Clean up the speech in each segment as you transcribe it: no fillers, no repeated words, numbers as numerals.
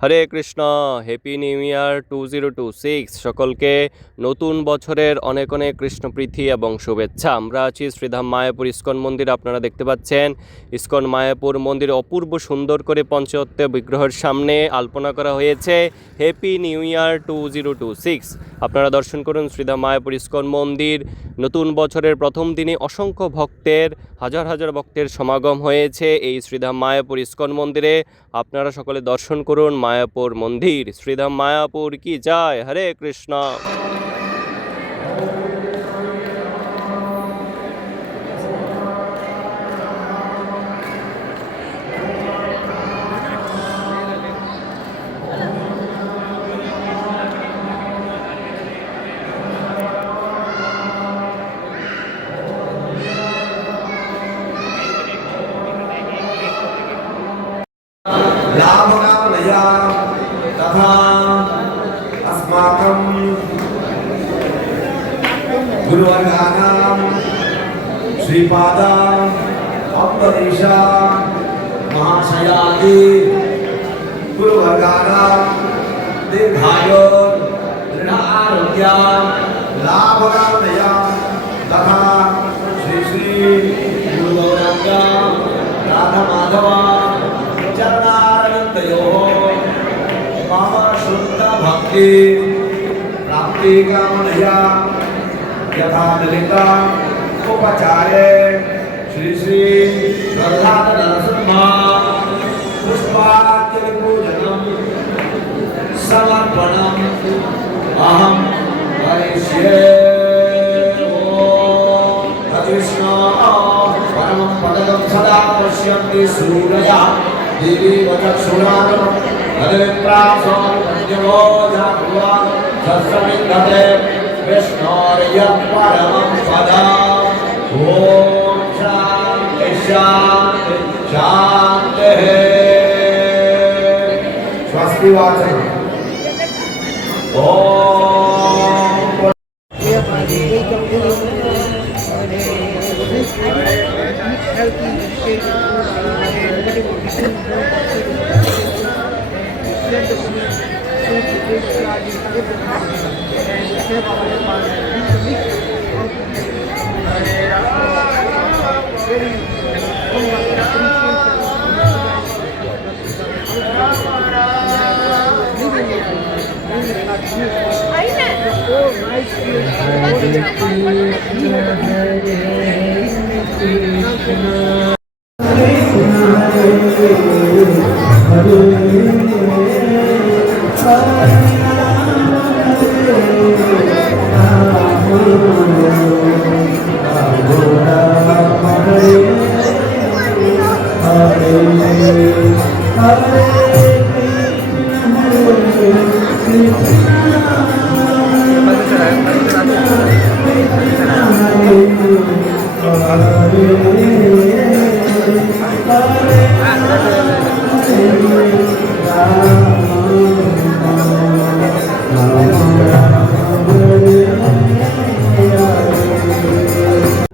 হরে Krishna. Happy new year 2026। সকলকে নতুন বছরের অনেক অনেক কৃষ্ণপ্রীতি এবং শুভেচ্ছা। আমরা আছি শ্রীধাম মায়াপুর ইস্কন মন্দির। আপনারা দেখতে পাচ্ছেন ইস্কন মায়াপুর মন্দির অপূর্ব সুন্দর করে পঞ্চতত্ত্ব বিগ্রহের সামনে আলপনা করা হয়েছে হ্যাপি নিউ ইয়ার 2026। আপনারা দর্শন করুন শ্রীধাম মায়াপুর ইস্কন মন্দির। নতুন বছরের প্রথম দিনে অসংখ্য ভক্তের হাজার হাজার ভক্তের সমাগম হয়েছে এই শ্রীধাম মায়াপুর ইস্কন মন্দিরে। আপনারা সকলে দর্শন করুন মায়াপুর মন্দির। শ্রীধাম মায়াপুর কি জয়। হরে কৃষ্ণ। लाभकामनया तथा अस्माकं गुरुवर्गाणां श्रीपादा अम्बरीशा महाशयादि गुरुवर्गाणां दीर्घायु दृढ़ आरोग्य लाभकामनया तथा श्री श्री गुरुगौरांग राधा माधवा मम शुद्ध भक्ति प्राप्ति कामनया यथा दलिता उपचारे श्री श्री श्रद्धात नरसिंह पुष्पांजलि पूजनम समर्पणम अहम करिष्ये। ओम कृष्ण परमं पदं सदा पश्यन्ति सूरया देवी वचक्षुणां हरिप्रासो पंचमो जात्वा सस्मिन्धते विष्णोर्यः परमं पदम्। ओम शान्ति शान्ति शान्तिः। स्वस्ति वाचः। ओम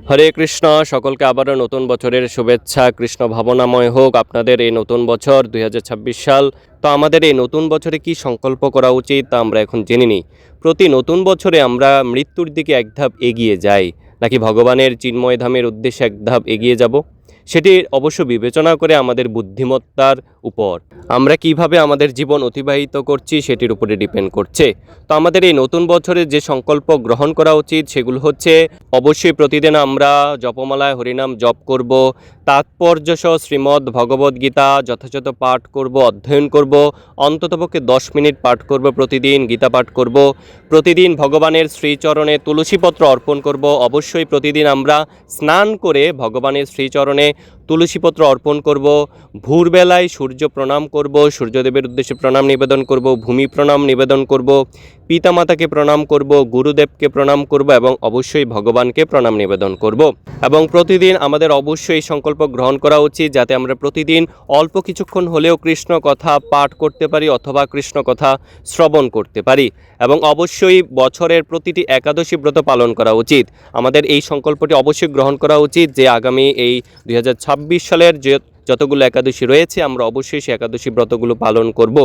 হরে কৃষ্ণ। সকলকে আবারও নতুন বছরের শুভেচ্ছা। কৃষ্ণ ভাবনাময় হোক আপনাদের এই নতুন বছর 2026 সাল। তো আমাদের এই নতুন বছরে কি সংকল্প করা উচিত তা আমরা এখন জেনে নিই। প্রতি নতুন বছরে আমরা মৃত্যুর দিকে এক ধাপ এগিয়ে যাই নাকি ভগবানের চিন্ময় ধামের উদ্দেশ্যে এক ধাপ এগিয়ে যাব, সেটি অবশ্য বিবেচনা করে আমাদের বুদ্ধিমত্তার উপর আমরা কিভাবে আমাদের জীবন অতিবাহিত করছি সেটির উপরে ডিপেন্ড করছে। তো আমাদের এই নতুন বছরে যে সংকল্প গ্রহণ করা উচিত সেগুলো হচ্ছে অবশ্যই প্রতিদিন আমরা জপমালায় হরিনাম জপ করব, তাৎপর্যসহ শ্রীমদ্ ভগবদ্গীতা যথাযথ পাঠ করব, অধ্যয়ন করব, অন্ততপক্ষে 10 মিনিট পাঠ করব, প্রতিদিন গীতা পাঠ করব, প্রতিদিন ভগবানের শ্রীচরণে তুলসীপত্র অর্পণ করব। অবশ্যই প্রতিদিন আমরা স্নান করে ভগবানের শ্রীচরণে তুলসীপত্র অর্পণ করব, ভোরবেলায় সূর্য প্রণাম করব, সূর্যদেবের উদ্দেশ্যে প্রণাম নিবেদন করব, ভূমি প্রণাম নিবেদন করব, পিতামাতাকে প্রণাম করব, গুরুদেবকে প্রণাম করব এবং অবশ্যই ভগবানকে প্রণাম নিবেদন করব। এবং প্রতিদিন আমাদের অবশ্যই সংকল্প গ্রহণ করা উচিত যাতে আমরা প্রতিদিন অল্প কিছুক্ষণ হলেও কৃষ্ণ কথা পাঠ করতে পারি অথবা কৃষ্ণ কথা শ্রবণ করতে পারি। এবং অবশ্যই বছরের প্রতিটি একাদশী ব্রত পালন করা উচিত। আমাদের এই সংকল্পটি অবশ্যই গ্রহণ করা উচিত যে আগামী এই 2026 সালের যে যতগুলো একাদশী রয়েছে আমরা অবশ্যই সেই একাদশী ব্রতগুলো পালন করব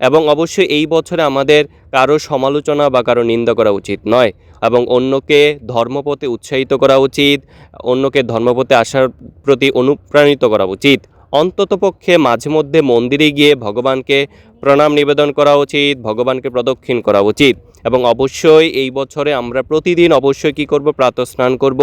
এবং অবশ্যই এই বছরে আমাদের কারো সমালোচনা বা কারো নিন্দা করা উচিত নয় এবং অন্যকে ধর্মপথে উৎসাহিত করা উচিত, অন্যকে ধর্মপথে আসার প্রতি অনুপ্রাণিত করা উচিত। অন্ততপক্ষে মাঝে মধ্যে মন্দিরে গিয়ে ভগবানকে প্রণাম নিবেদন করা উচিত, ভগবানকে প্রদক্ষিণ করা উচিত এবং অবশ্যই এই বছরে আমরা প্রতিদিন অবশ্যই কি করব, প্রাতঃস্নান করব,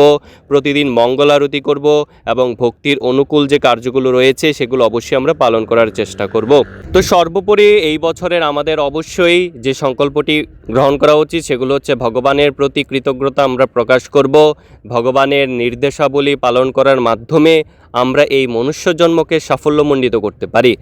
প্রতিদিন মঙ্গল আরতি করব এবং ভক্তির অনুকূল যে কার্যগুলো রয়েছে সেগুলো অবশ্যই আমরা পালন করার চেষ্টা করব। তো সর্বোপরি এই বছরের আমাদের অবশ্যই যে সংকল্পটি গ্রহণ করা উচিত সেগুলো হচ্ছে ভগবানের প্রতি কৃতজ্ঞতা আমরা প্রকাশ করব, ভগবানের নির্দেশাবলী পালন করার মাধ্যমে আমরা এই মনুষ্য জন্মকে সাফল্যমণ্ডিত করতে পারি।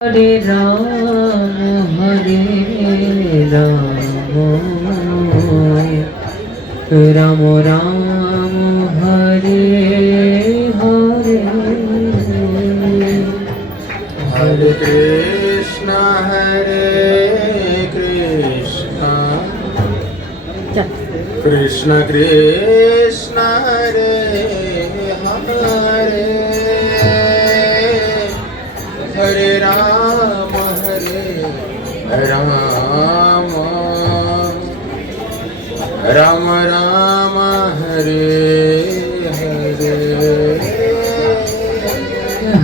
हरे राम राम राम हरे हरे हरे कृष्णा कृष्ण कृष्ण हरे हरे हरे राम राम राम राम हरे हरे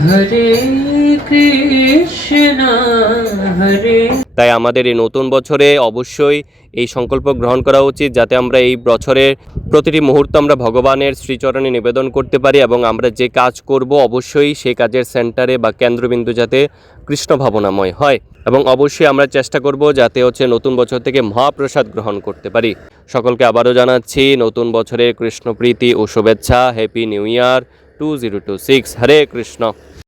हरे कृष्ण हरे। তাই আমাদের এই নতুন বছরে অবশ্যই এই সংকল্প গ্রহণ করা উচিত যাতে আমরা এই বছরের প্রতিটি মুহূর্ত আমরা ভগবানের শ্রীচরণে নিবেদন করতে পারি এবং আমরা যে কাজ করব অবশ্যই সেই কাজের সেন্টারে বা কেন্দ্রবিন্দু যাতে কৃষ্ণ ভাবনাময় হয় এবং অবশ্যই আমরা চেষ্টা করব যাতে হচ্ছে নতুন বছর থেকে মহাপ্রসাদ গ্রহণ করতে পারি। সকলকে আবারও জানাচ্ছি নতুন বছরের কৃষ্ণপ্রীতি ও শুভেচ্ছা। Happy new year 2026। হরে কৃষ্ণ।